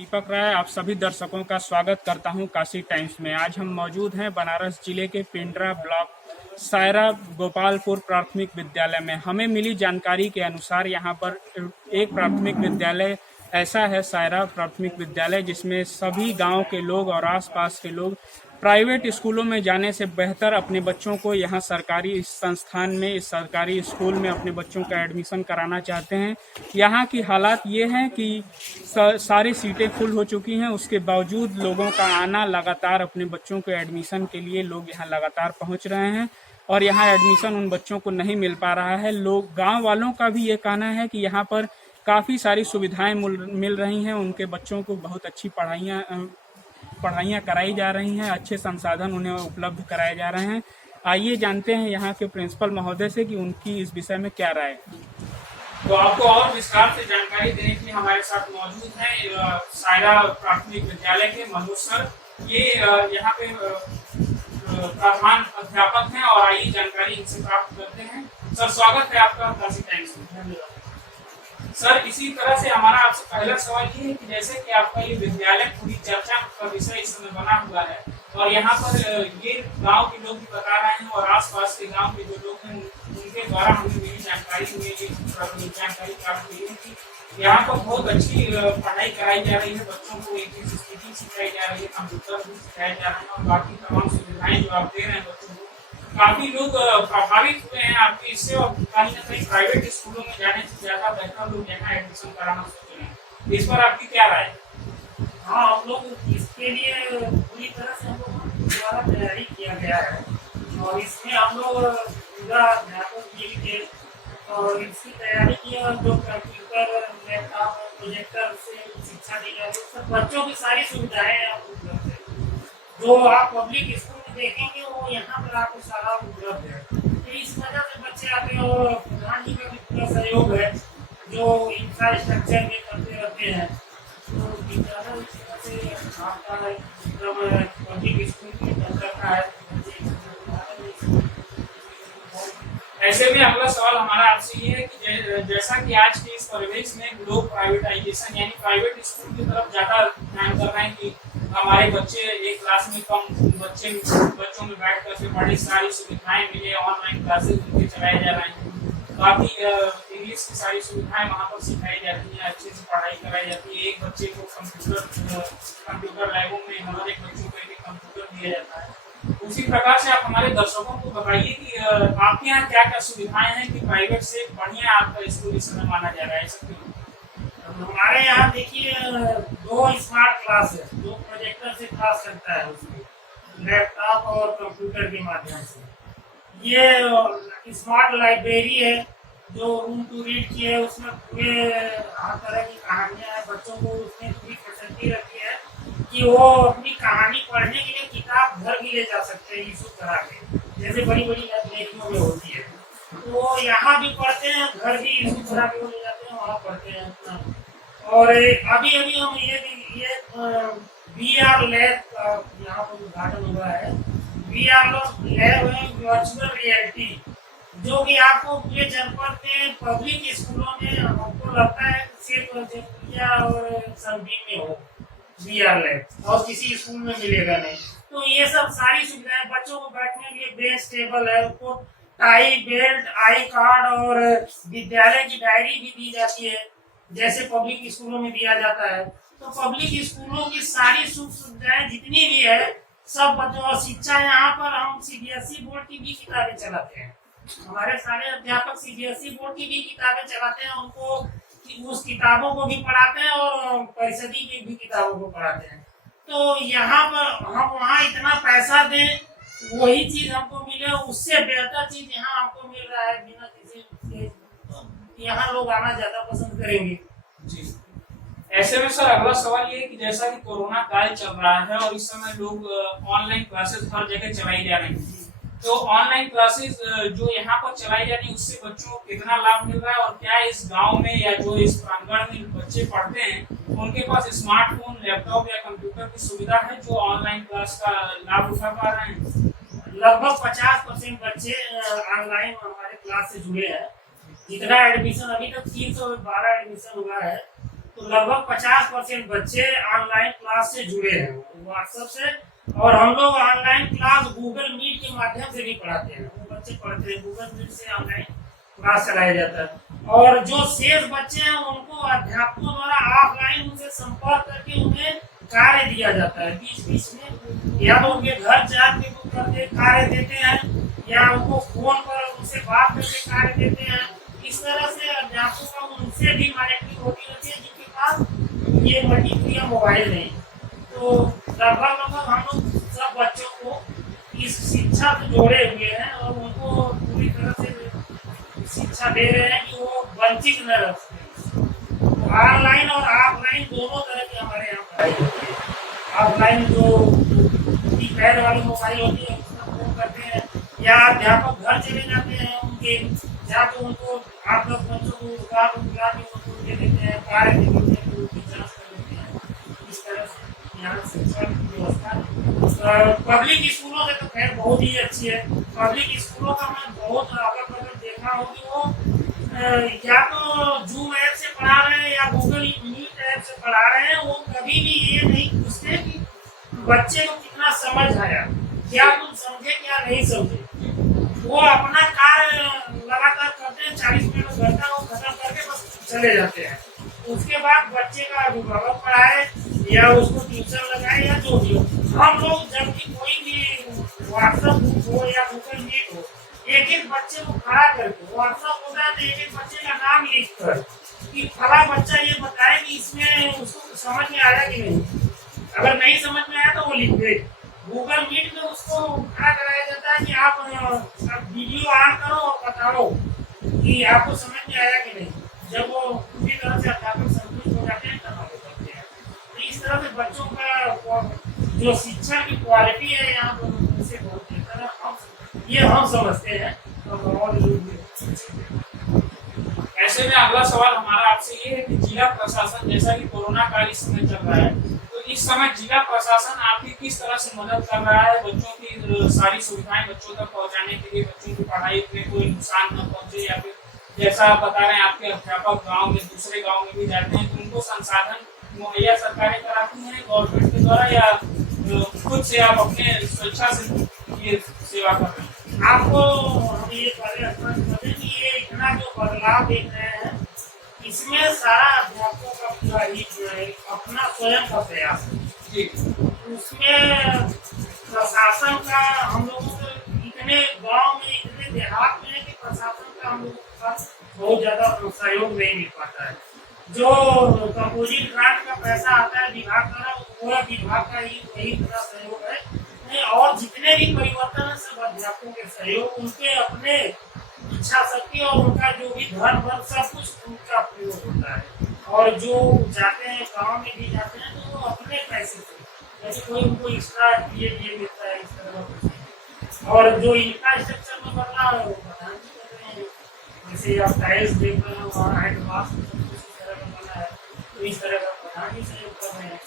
दीपक राय आप सभी दर्शकों का स्वागत करता हूं काशी टाइम्स में। आज हम मौजूद हैं बनारस जिले के पिंडरा ब्लॉक सायरा गोपालपुर प्राथमिक विद्यालय में। हमें मिली जानकारी के अनुसार यहां पर एक प्राथमिक विद्यालय ऐसा है, सायरा प्राथमिक विद्यालय, जिसमें सभी गांव के लोग और आसपास के लोग प्राइवेट स्कूलों में जाने से बेहतर अपने बच्चों को यहाँ सरकारी इस संस्थान में, इस सरकारी स्कूल में अपने बच्चों का एडमिशन कराना चाहते हैं। यहाँ की हालात ये हैं कि सारी सीटें फुल हो चुकी हैं, उसके बावजूद लोगों का आना लगातार अपने बच्चों के एडमिशन के लिए लोग यहाँ लगातार पहुँच रहे हैं और यहाँ एडमिशन उन बच्चों को नहीं मिल पा रहा है। लोग, गाँव वालों का भी ये कहना है कि यहाँ पर काफ़ी सारी सुविधाएं मिल रही हैं, उनके बच्चों को बहुत अच्छी पढ़ाइयाँ कराई जा रही हैं, अच्छे संसाधन उन्हें उपलब्ध कराए जा रहे हैं। आइए जानते हैं यहाँ के प्रिंसिपल महोदय से कि उनकी इस विषय में क्या राय है। तो आपको और विस्तार से जानकारी देने के लिए हमारे साथ मौजूद हैं सायरा प्राथमिक विद्यालय के मनोज सर। ये यहाँ पे प्रधान अध्यापक हैं और आइए जानकारी इनसे प्राप्त करते हैं। सर, स्वागत है आपका काशी टाइम्स में। धन्यवाद सर। इसी तरह से हमारा आपसे पहला सवाल ये है कि जैसे कि आपका ये विद्यालय पूरी चर्चा का विषय इस समय बना हुआ है और यहाँ पर ये गांव के लोग भी बता रहे हैं और आसपास के गांव के जो लोग हैं उनके द्वारा हमें मिली जानकारी प्राप्त हुई है कि यहाँ पर बहुत अच्छी पढ़ाई कराई जा रही है, बच्चों को एक स्थिति सिखाई जा रही है, कंप्यूटर भी सिखाया जा रहा है और बाकी तमाम सुविधाएं जो आप दे रहे हैं बच्चों को। काफी लोग प्रभावित हुए हैं आपके इससे और कहीं ना कहीं प्राइवेट स्कूलों में जाने से ज्यादा बेहतर लोग यहाँ एडमिशन कराना सोच रहे हैं। इस पर आपकी क्या राय है? हाँ, हम लोग इसके लिए पूरी तरह से हम लोग द्वारा तैयारी किया गया है और इसमें हम लोग पूरा अध्यापक भी थे और इसकी तैयारी की और जो कंप्यूटर, लैपटॉप, प्रोजेक्टर से शिक्षा दी जाती है, सब बच्चों की सारी सुविधाएं उपलब्ध है। जो आप पब्लिक स्कूल में देखेंगे वो यहाँ पर आपको सारा उपलब्ध है। तो इस वजह से बच्चे आते हैं और प्रधान जी का भी पूरा सहयोग है जो इंफ्रास्ट्रक्चर में करते रहते हैं। तो विद्यालय इस तरह से आपका पब्लिक स्कूल की करता है। ऐसे में अगला सवाल हमारा आपसे ये है कि जैसा कि आज के इस परिवेश में लोग प्राइवेटाइजेशन यानी प्राइवेट स्कूल की तरफ ज्यादा ध्यान कर रहे हैं कि हमारे बच्चे एक क्लास में कम बच्चों में बैठ कर के पढ़े, सारी सुविधाएं मिले, ऑनलाइन क्लासेस उनके चलाए जा रहे हैं, बाकी इंग्लिश की सारी सुविधाएं वहाँ पर सिखाई जाती हैं, अच्छे से पढ़ाई कराई जाती है। एक बच्चे को कंप्यूटर लैबों में हर एक बच्चों को एक कंप्यूटर दिया जाता है। उसी प्रकार से आप हमारे दर्शकों को बताइए कि आपके यहाँ क्या क्या सुविधाएं हैं कि प्राइवेट से बढ़िया आपका स्कूल इस समय माना जा रहा है? सब हमारे यहाँ देखिए 2 स्मार्ट क्लास है, 2 प्रोजेक्टर से क्लास चलता है, उसमें लैपटॉप और कंप्यूटर के माध्यम से। ये स्मार्ट लाइब्रेरी है जो रूम टू रीड की है, उसमें पूरे हर तरह की कहानियां हैं। बच्चों को उसमें पूरी फैसिलिटी रखी है कि वो अपनी कहानी पढ़ने के लिए किताब घर भी ले जा सकते हैं इशू करा के, जैसे बड़ी बड़ी लाइब्रेरियों में होती है। तो यहाँ भी पढ़ते हैं, घर भी इशू करा के ले जाते हैं, वहाँ पढ़ते हैं अपना। और अभी हम ये VR लैब यहाँ पर उद्घाटन हुआ है। VR लैब है वर्चुअल रियलिटी, जो कि आपको पूरे जनपद में पब्लिक स्कूलों में हमको लगता है सिर्फ जयपुरिया और संदीप में हो VR लैब और किसी स्कूल में मिलेगा नहीं। तो ये सब सारी सुविधाएं, बच्चों को बैठने के लिए बेंच टेबल है, उनको टाई बेल्ट, आई कार्ड और विद्यालय की डायरी भी दी जाती है जैसे पब्लिक स्कूलों में दिया जाता है। तो पब्लिक स्कूलों की सारी सुख सुविधाएं जितनी भी है सब बच्चों और शिक्षा, यहाँ पर हम CBSE बोर्ड की भी किताबें चलाते हैं। हमारे सारे अध्यापक CBSE बोर्ड की भी किताबें चलाते हैं, उनको उस किताबों को भी पढ़ाते हैं और परिषदी की भी किताबों को पढ़ाते हैं। तो यहाँ पर हम वहाँ इतना पैसा दें वही चीज हमको मिले, उससे बेहतर चीज यहाँ हमको मिल रहा है बिना किसी, यहाँ लोग आना ज्यादा पसंद करेंगे। जी, ऐसे में सर अगला सवाल ये है कि जैसा कि कोरोना काल चल रहा है और इस समय लोग ऑनलाइन क्लासेस हर जगह चलाई जा रही हैं, तो ऑनलाइन क्लासेस जो यहाँ पर चलाई जा रही है उससे बच्चों को कितना लाभ मिल रहा है और क्या इस गांव में या जो इस प्रांगण में बच्चे पढ़ते हैं उनके पास स्मार्टफोन, लैपटॉप या कंप्यूटर की सुविधा है जो ऑनलाइन क्लास का लाभ उठा पा रहे हैं? लगभग 50% बच्चे ऑनलाइन हमारे क्लास से जुड़े हैं। जितना एडमिशन अभी तक 312 एडमिशन हुआ है तो लगभग 50% बच्चे ऑनलाइन क्लास से जुड़े हैं व्हाट्सएप से। और हम लोग ऑनलाइन क्लास गूगल मीट के माध्यम से भी पढ़ाते हैं। वो बच्चे पढ़ते हैं, गूगल मीट से ऑनलाइन क्लास चलाया जाता है। और जो शेष बच्चे हैं उनको अध्यापकों द्वारा ऑफलाइन उनसे संपर्क करके उन्हें कार्य दिया जाता है। बीच बीच में या तो उनके घर जाके वो करके कार्य देते हैं, या उनको फोन पर उनसे बात करके कार्य देते हैं। इस तरह से अध्यापकों का उनसे भी मॉनिटरिंग होती रहती है जिनके पास ये मल्टीमीडिया मोबाइल नहीं। तो लगभग हम लोग सब बच्चों को इस शिक्षा से जोड़े हुए हैं और उनको पूरी तरह से शिक्षा दे रहे हैं कि वो वंचित न रह सके। तो ऑनलाइन और ऑफलाइन दोनों तरह की हमारे यहाँ पढ़ाई होती है। ऑफलाइन जो कीपैड वाली मोबाइल होती है उसमें फोन करते हैं, या अध्यापक घर चले जाते हैं उनके, जाकर उनको 8-10 बच्चों को बुला के उनको दे देते हैं, कार्य दे देते हैं, उनकी जाँच कर लेते हैं। इस तरह से यहाँ शिक्षा की व्यवस्था पब्लिक स्कूलों से तो खैर बहुत ही अच्छी है। पब्लिक स्कूलों का मैं बहुत अगर देखा हो कि वो या तो जूम ऐप से पढ़ा रहे हैं या गूगल मीट ऐप से पढ़ा रहे हैं। वो कभी भी ये नहीं पूछते कि बच्चे को कितना समझ आया, क्या तुम समझे क्या नहीं समझे। वो अपना कार्य लगातार करते हैं, 40 मिनट घंटा वो खत्म करके बस चले जाते हैं। उसके बाद बच्चे का अभिभावक पढ़ाए या उसको ट्यूशन लगाए या जो भी हो। हम लोग जब भी कोई भी व्हाट्सएप ग्रुप हो या गूगल मीट हो, एक एक बच्चे को खड़ा करके व्हाट्सएप होता है तो एक एक बच्चे का नाम लिख कर कि फला बच्चा ये बताए कि इसमें उसको समझ में आया कि नहीं। अगर नहीं समझ में आया तो वो लिख दे। गूगल मीट में उसको खड़ा कराया जाता है कि आप वीडियो ऑन करो और बताओ कि आपको समझ में आया कि नहीं। जब वो पूरी तरह से अध्यापक संतुष्ट हो जाते हैं तब आगे बढ़ते हैं। तो इस तरह से बच्चों का जो शिक्षा की क्वालिटी है यहाँ पर से बहुत बेहतर है, ये हम समझते हैं। और ऐसे में अगला सवाल हमारा आपसे ये है कि जिला प्रशासन, जैसा कि कोरोना काल इस समय चल रहा है, तो इस समय जिला प्रशासन आपकी किस तरह से मदद कर रहा है बच्चों की सारी सुविधाएं बच्चों तक पहुंचाने के लिए, बच्चों की पढ़ाई में कोई नुकसान न पहुंचे, या फिर जैसा आप बता रहे हैं आपके अध्यापक गांव में दूसरे गांव में भी जाते हैं तो उनको संसाधन मुहैया सरकारें कराती हैं गवर्नमेंट के द्वारा, या खुद से आप अपने स्वेच्छा से ये सेवा कर रहे हैं? आपको हम ये पहले स्पष्ट कर दें कि ये इतना जो बदलाव देख रहे हैं इसमें सारा अध्यापकों का पूरा ही जो है अपना स्वयं का प्रयास है। उसमें प्रशासन का हम लोगों को इतने गांव में इतने देहात में है कि प्रशासन का हम लोगों के पास बहुत ज्यादा सहयोग नहीं मिल पाता है। जो कंपोजिट ग्रांट का पैसा आता है विभाग द्वारा, पूरा विभाग का ही वही पूरा सहयोग है। और जितने भी परिवर्तन है सब अध्यापकों के सहयोग, उनके अपने इच्छा शक्ति और उनका जो भी धन बल सब कुछ उनका प्रयोग होता है। और जो जाते हैं गांव में भी जाते हैं तो वो अपने पैसे से, जैसे कोई उनको एक्स्ट्रा ये मिलता है इस तरह। और जो इंफ्रास्ट्रक्चर में बदलाव है वो प्रधान जी कर रहे हैं। जैसे आप टाइल्स देख रहे हो और हैंडवाश इस तरह का बना है, तो इस तरह का प्रधान जी सहयोग कर रहे हैं।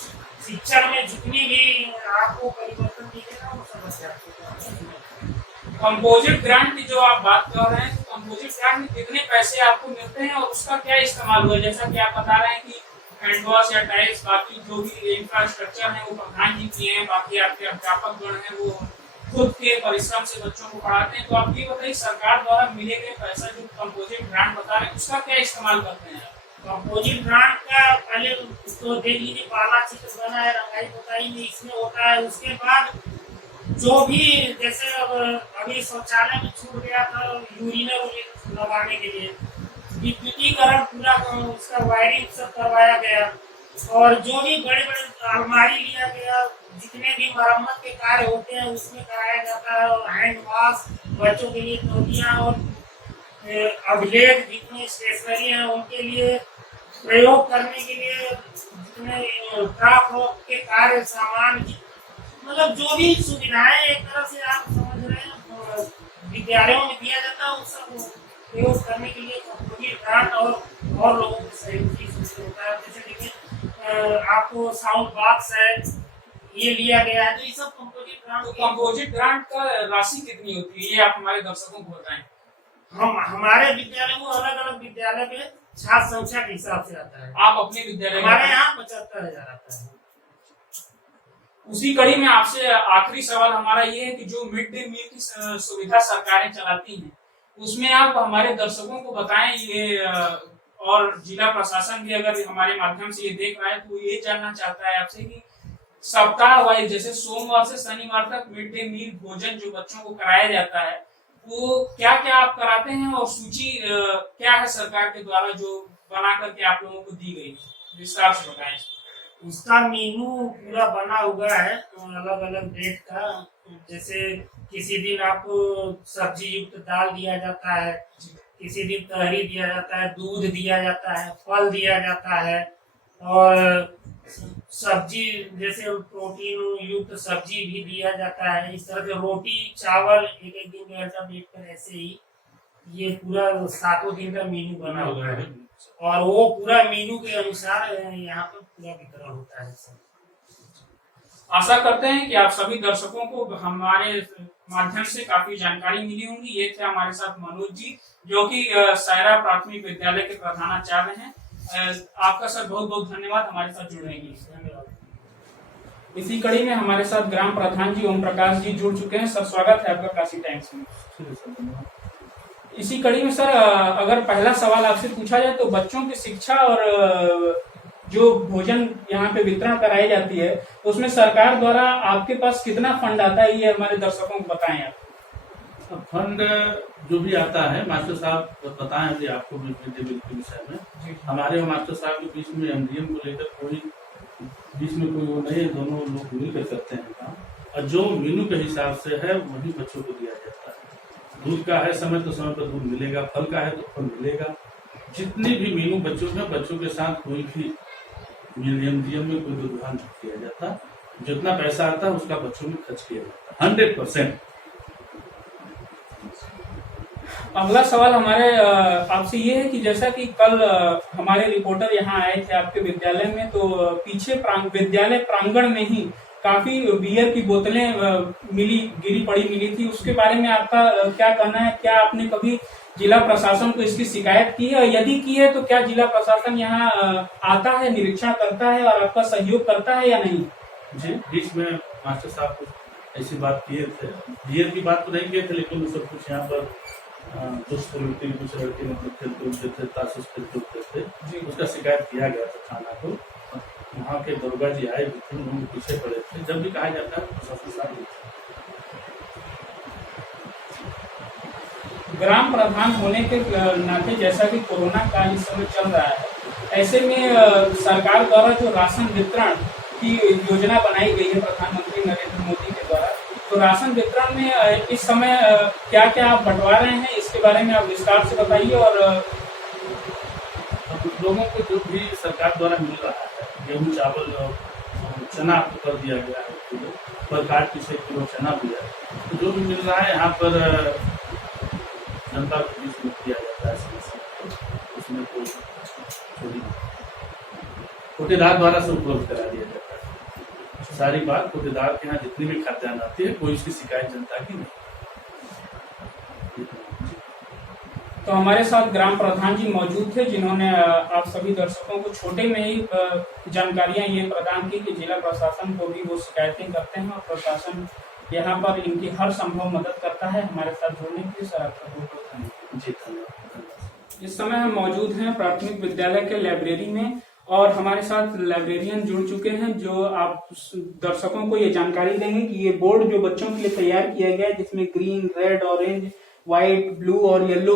शिक्षा में जितनी भी आपको परिवर्तन दिखेगा वो समस्या। कंपोजिट ग्रांट की जो आप बात कर रहे हैं, तो कंपोजिट ग्रांट में कितने पैसे आपको मिलते हैं और उसका क्या इस्तेमाल हुआ? जैसा कि आप बता रहे हैं कि हैंडवॉश या टाइल्स, बाकी जो भी इंफ्रास्ट्रक्चर है वो प्रधान जी किए हैं, बाकी आपके अध्यापक गण हैं वो खुद के परिश्रम से बच्चों को पढ़ाते हैं। तो आप ये बताइए सरकार द्वारा मिले गए पैसा जो कंपोजिट ग्रांट बता रहे हैं उसका क्या इस्तेमाल करते हैं? कंपोजिट ग्रांट का पहले तो देख लीजिए, पहला चित्र बना है, रंगाई पोताई में इसमें होता है। उसके बाद जो भी जैसे अब अभी शौचालय में छूट गया था यूरिनल लगाने के लिए, विद्युतीकरण पूरा उसका वायरिंग सब करवाया गया। और जो भी बड़े बड़े अलमारी लिया गया, जितने भी मरम्मत के कार्य होते हैं उसमें कराया जाता है। और हैंड वॉश, बच्चों के लिए तौलिया और अभिलेख, जितने स्टेशनरी हैं उनके लिए प्रयोग करने के लिए जितने क्राफ्ट के कार्य सामान, मतलब जो भी सुविधाएं एक तरह से आप समझ रहे हैं विद्यालयों में दिया जाता है, उस सब प्रयोग करने के लिए कंपोजिट ग्रांट और लोगों के सहयोग की होता है। जैसे देखिए आपको साउंड बॉक्स है ये लिया गया है, तो ये सब कंपोजिट ग्रांट। तो कंपोजिट ग्रांट का राशि कितनी होती है ये आप हमारे दर्शकों को बताएं। हम हमारे विद्यालय में अलग अलग विद्यालय के छात्र संख्या के हिसाब से आता है। आप अपने विद्यालय में हमारे यहाँ 75,000 आता है। उसी कड़ी में आपसे आखिरी सवाल हमारा ये है कि जो मिड डे मील की सुविधा सरकारें चलाती हैं, उसमें आप हमारे दर्शकों को बताएं ये और जिला प्रशासन भी अगर हमारे माध्यम से ये देख रहा है तो ये जानना चाहता है आपसे कि सप्ताह वाइज जैसे सोमवार से शनिवार तक मिड डे मील भोजन जो बच्चों को कराया जाता है वो क्या क्या आप कराते हैं और सूची क्या है सरकार के द्वारा जो बना करके आप लोगों को दी गई, विस्तार से बताएं। उसका मेनू पूरा बना हुआ है अलग अलग डेट का। जैसे किसी दिन आपको सब्जी युक्त दाल दिया जाता है, किसी दिन तहरी दिया जाता है, दूध दिया जाता है, फल दिया जाता है और सब्जी जैसे प्रोटीन युक्त सब्जी भी दिया जाता है। इस तरह से रोटी चावल एक एक दिन में अल्टरनेट पर ऐसे ही ये पूरा 7 दिन का मेनू बना हुआ है और वो पूरा मेनू के अनुसार यहाँ पर पूरा वितरण होता है। आशा करते हैं कि आप सभी दर्शकों को हमारे माध्यम से काफी जानकारी मिली होगी। ये थे हमारे साथ मनोज जी जो कि सायरा प्राथमिक विद्यालय के प्रधानाचार्य हैं। आपका सर बहुत बहुत धन्यवाद हमारे साथ जुड़ने के लिए। धन्यवाद। इसी कड़ी में हमारे साथ ग्राम प्रधान जी ओम प्रकाश जी जुड़ चुके हैं। सर स्वागत है आपका काशी टाइम्स में। इसी कड़ी में सर अगर पहला सवाल आपसे पूछा जाए तो बच्चों की शिक्षा और जो भोजन यहाँ पे वितरण कराई जाती है तो उसमें सरकार द्वारा आपके पास कितना फंड आता है ये हमारे दर्शकों को बताएं आप। फंड जो भी आता है मास्टर साहब बताएं अभी आपको मिड डे मील के विषय में। हमारे मास्टर साहब के बीच में एमडीएम को लेकर कोई बीच में कोई वो नहीं है, दोनों लोग मिलकर करते हैं काम और जो मेनू के हिसाब से है वही बच्चों को दिया जाता है। दूध का है समय तो समय पर दूध मिलेगा, फल का है तो फल मिलेगा। जितनी भी मेनू बच्चों में बच्चों के साथ कोई भी एमडीएम में कोई दुर्व्यवहार नहीं किया जाता। जितना पैसा आता है उसका बच्चों में खर्च किया जाता है 100%। अगला सवाल हमारे आपसे ये है कि जैसा कि कल हमारे रिपोर्टर यहाँ आए थे आपके विद्यालय में तो पीछे विद्यालय प्रांगण में ही काफी बियर की बोतलें गिरी पड़ी मिली थी। उसके बारे में आपका क्या कहना है? क्या आपने कभी जिला प्रशासन को इसकी शिकायत की है? यदि की है तो क्या जिला प्रशासन यहाँ आता है, निरीक्षण करता है और आपका सहयोग करता है या नहीं? जी बीच में मास्टर साहब कुछ ऐसी बात किए थे, बियर की बात तो नहीं किए थे लेकिन सब कुछ यहाँ पर दुष्ट प्रवृत्ति कुछ लड़के मतलब खेलते उठते थे, ताशुश खेलते उठते थे, उसका शिकायत किया गया था थाना को। वहाँ के दुर्गा जी आए भी थे, उन्होंने पीछे पड़े थे। जब भी कहा जाता है प्रशासन साथ ग्राम प्रधान होने के नाते जैसा कि कोरोना का इस समय चल रहा है, ऐसे में सरकार द्वारा जो राशन वितरण की योजना बनाई गई है प्रधानमंत्री नरेंद्र मोदी के द्वारा, तो राशन वितरण में इस समय क्या क्या आप बंटवा रहे हैं इसके बारे में आप विस्तार से बताइए। और लोगों को जो भी सरकार द्वारा मिल रहा है गेहूँ चावल चना आपको कर दिया गया है किलो पर कार्ड पीछे किलो चना भी है, तो जो भी मिल रहा है यहाँ पर जनता के बीच में किया जाता है। उसमें कोई छोटी कोटेदार द्वारा से उपलब्ध करा दिया जाता है। सारी बात कोटेदार के यहाँ जितनी भी खाद्यान्न आती है कोई इसकी शिकायत जनता की नहीं। तो हमारे साथ ग्राम प्रधान जी मौजूद थे जिन्होंने आप सभी दर्शकों को छोटे में ही जानकारियां ये प्रदान की कि जिला प्रशासन को भी वो शिकायतें करते हैं और प्रशासन यहाँ पर इनकी हर संभव मदद करता है। हमारे साथ जुड़ने के लिए सर आपका बहुत बहुत धन्यवाद। इस समय हम मौजूद हैं प्राथमिक विद्यालय के लाइब्रेरी में और हमारे साथ लाइब्रेरियन जुड़ चुके हैं जो आप दर्शकों को ये जानकारी देंगे कि ये बोर्ड जो बच्चों के लिए तैयार किया गया है जिसमें green, red, orange, white, blue और येलो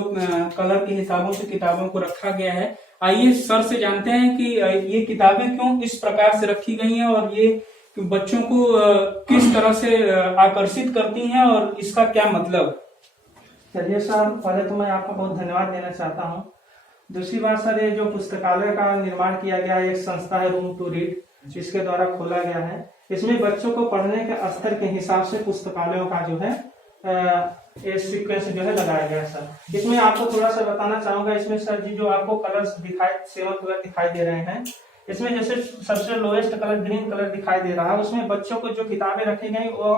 कलर के हिसाबों से किताबों को रखा गया है। आइए सर से जानते हैं कि ये किताबें क्यों इस प्रकार से रखी गई हैं और ये बच्चों को किस तरह से आकर्षित करती हैं और इसका क्या मतलब। चलिए सर, पहले तो मैं आपको बहुत धन्यवाद देना चाहता हूँ। दूसरी बात सर, ये जो पुस्तकालय का निर्माण किया गया है एक संस्था है रूम टू रीड, जिसके द्वारा खोला गया है। इसमें बच्चों को पढ़ने के स्तर के हिसाब से पुस्तकालयों का जो है ये सीक्वेंस जो है लगाया गया है सर। इसमें आपको थोड़ा सा बताना चाहूंगा, इसमें सर जी जो आपको कलर्स दिखाई 7 कलर दिखाई दे रहे हैं, इसमें जैसे सबसे लोएस्ट कलर ग्रीन कलर दिखाई दे रहा है, उसमें बच्चों को जो किताबें रखी गई वो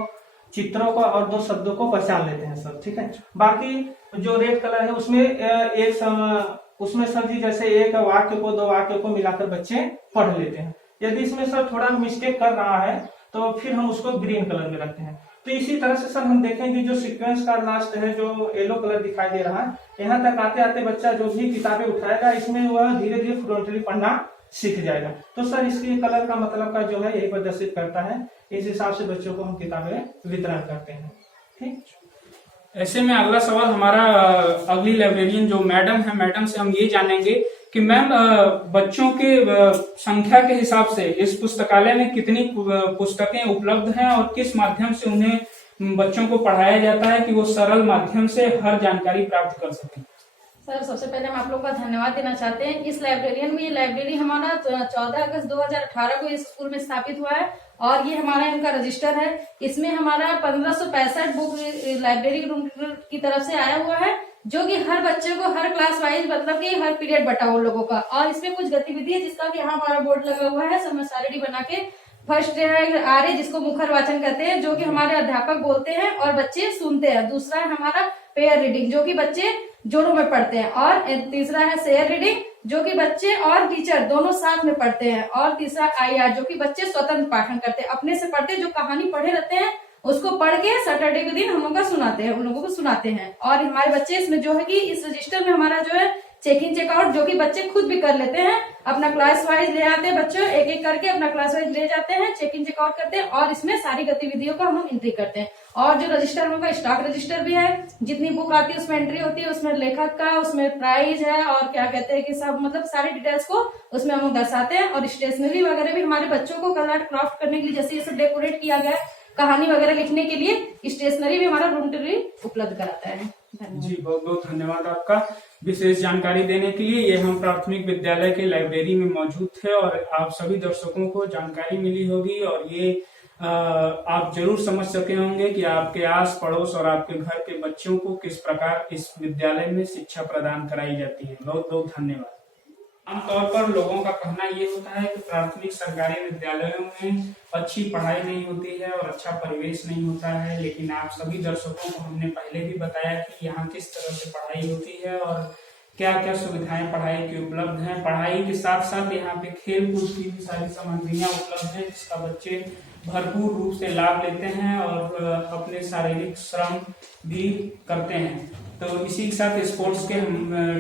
चित्रों को और 2 शब्दों को पहचान लेते हैं सर, ठीक है। बाकी जो रेड कलर है उसमें सर जी जैसे एक वाक्य को 2 वाक्य को मिलाकर बच्चे पढ़ लेते हैं। यदि इसमें सर थोड़ा मिस्टेक कर रहा है तो फिर हम उसको ग्रीन कलर में रखते हैं। तो इसी तरह से सर हम देखेंगे जो सीक्वेंस का लास्ट है जो येलो कलर दिखाई दे रहा है, यहाँ तक आते आते बच्चा जो भी किताबें उठाएगा इसमें वह धीरे धीरे फ्लुएंटली पढ़ना सीख जाएगा। तो सर इसकी कलर का मतलब का जो है यही प्रदर्शित करता है। इस हिसाब से बच्चों को हम किताबें वितरण करते हैं, ठीक। ऐसे में अगला सवाल हमारा अगली लाइब्रेरियन जो मैडम है, मैडम से हम ये जानेंगे कि मैम बच्चों के संख्या के हिसाब से इस पुस्तकालय में कितनी पुस्तकें उपलब्ध हैं और किस माध्यम से उन्हें बच्चों को पढ़ाया जाता है कि वो सरल माध्यम से हर जानकारी प्राप्त कर सकें। सर सबसे पहले हम आप लोग का धन्यवाद देना चाहते हैं। इस लाइब्रेरियन में ये लाइब्रेरी हमारा 14 अगस्त 2018 को इस स्कूल में स्थापित हुआ है और ये हमारा इनका रजिस्टर है। इसमें हमारा 1565 बुक लाइब्रेरी रूम की तरफ से आया हुआ है, जो कि हर बच्चे को हर क्लास वाइज मतलब कि हर पीरियड बटा हुआ लोगों का। और इसमें कुछ गतिविधि है जिसका कि यहाँ हमारा बोर्ड लगा हुआ है, सब सारणी बना के। फर्स्ट है आर्य जिसको मुखर वाचन कहते हैं, जो कि हमारे अध्यापक बोलते हैं और बच्चे सुनते हैं। दूसरा है हमारा पेयर रीडिंग, जो कि बच्चे जोड़ों में पढ़ते हैं। और तीसरा है शेयर रीडिंग, जो कि बच्चे और टीचर दोनों साथ में पढ़ते हैं। और तीसरा IR, जो कि बच्चे स्वतंत्र पाठन करते हैं, अपने से पढ़ते हैं, जो कहानी पढ़े रहते हैं उसको पढ़ के सैटरडे के दिन हम लोग का सुनाते हैं, उन लोगों को सुनाते हैं। और हमारे बच्चे इसमें जो है कि इस रजिस्टर में हमारा जो है चेक इन चेकआउट, जो कि बच्चे खुद भी कर लेते हैं, अपना क्लास वाइज ले आते हैं, बच्चे एक एक करके अपना क्लास वाइज ले जाते हैं, चेक इन चेकआउट करते हैं और इसमें सारी गतिविधियों का हम एंट्री करते हैं। और जो रजिस्टर में होगा स्टॉक रजिस्टर भी है, जितनी बुक आती है उसमें एंट्री होती है, उसमें लेखक का, उसमें प्राइस है और क्या कहते हैं कि सब मतलब सारी डिटेल्स को उसमें हम दर्शाते हैं। और स्टेशनरी वगैरह भी हमारे बच्चों को कलर क्राफ्ट करने के लिए जैसे ये सब डेकोरेट किया गया है, कहानी वगैरह लिखने के लिए स्टेशनरी भी हमारा रूम टू उपलब्ध कराता है। जी बहुत बहुत धन्यवाद आपका विशेष जानकारी देने के लिए। ये हम प्राथमिक विद्यालय के लाइब्रेरी में मौजूद थे और आप सभी दर्शकों को जानकारी मिली होगी और ये आप जरूर समझ सके होंगे कि आपके आस पड़ोस और आपके घर के बच्चों को किस प्रकार इस विद्यालय में शिक्षा प्रदान कराई जाती है। बहुत बहुत धन्यवाद। आमतौर पर लोगों का कहना ये होता है कि प्राथमिक सरकारी विद्यालयों में अच्छी पढ़ाई नहीं होती है और अच्छा परिवेश नहीं होता है, लेकिन आप सभी दर्शकों को हमने पहले भी बताया कि यहाँ किस तरह से पढ़ाई होती है और क्या क्या सुविधाएं पढ़ाई की उपलब्ध हैं। पढ़ाई के साथ साथ यहाँ पे खेल कूद की भी सारी सामग्रियां उपलब्ध हैं, जिसका बच्चे भरपूर रूप से लाभ लेते हैं और अपने शारीरिक श्रम भी करते हैं। तो इसी के साथ स्पोर्ट्स के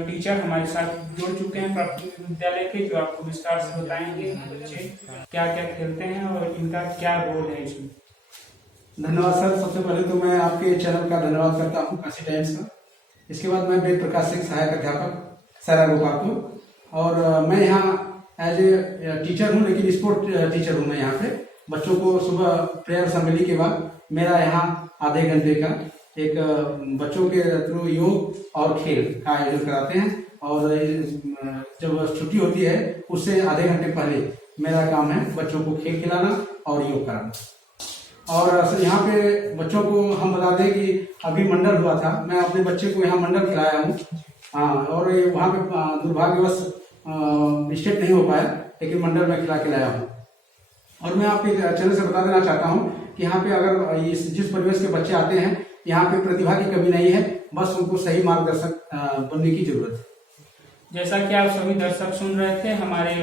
टीचर हमारे साथ जुड़ चुके हैं प्राथमिक विद्यालय के, जो आपको विस्तार से बताएंगे बच्चे क्या क्या खेलते हैं और इनका क्या रोल है इसमें। धन्यवाद सर। सबसे पहले तो मैं आपके चैनल का धन्यवाद करता हूँ, काशी टाइम्स का। इसके बाद मैं वेद प्रकाश सिंह, सहायक अध्यापक सैरा गोपालपुर, और मैं यहाँ एज ए टीचर हूँ, लेकिन स्पोर्ट टीचर हूँ। मैं यहाँ पे बच्चों को सुबह प्रेयर असेंबली के बाद मेरा यहाँ आधे घंटे का एक बच्चों के थ्रू योग और खेल का आयोजन कराते हैं। और जब छुट्टी होती है उससे आधे घंटे पहले मेरा काम है बच्चों को खेल खिलाना और योग कराना। और यहाँ पे बच्चों को हम बता दें कि अभी मंडल हुआ था, मैं अपने बच्चे को यहाँ मंडल खिलाया हूँ। हाँ, और वहाँ पे दुर्भाग्यवश स्टेट नहीं हो पाया, लेकिन मंडल में खिला के लाया हूँ। और मैं आपके चैनल से बता देना चाहता हूँ कि यहाँ पे अगर जिस परिवेश के बच्चे आते हैं, यहाँ पे प्रतिभा की कमी नहीं है, बस उनको सही मार्गदर्शक बनने की जरूरत है। जैसा कि आप सभी दर्शक सुन रहे थे, हमारे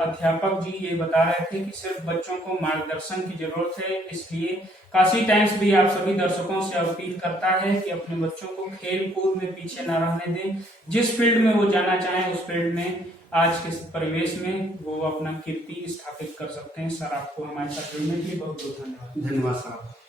अध्यापक जी ये बता रहे थे कि सिर्फ बच्चों को मार्गदर्शन की जरूरत है। इसलिए काशी टाइम्स भी आप सभी दर्शकों से अपील करता है कि अपने बच्चों को खेल कूद में पीछे न रहने दें। जिस फील्ड में वो जाना चाहें उस फील्ड में आज के परिवेश में वो अपना कीर्ति स्थापित कर सकते हैं। सर, आपको हमारे साथ जुड़ने के लिए बहुत बहुत धन्यवाद। धन्यवाद सर।